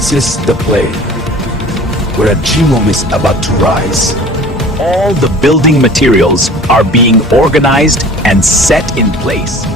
This is the place where a genome is about to rise. All the building materials are being organized and set in place.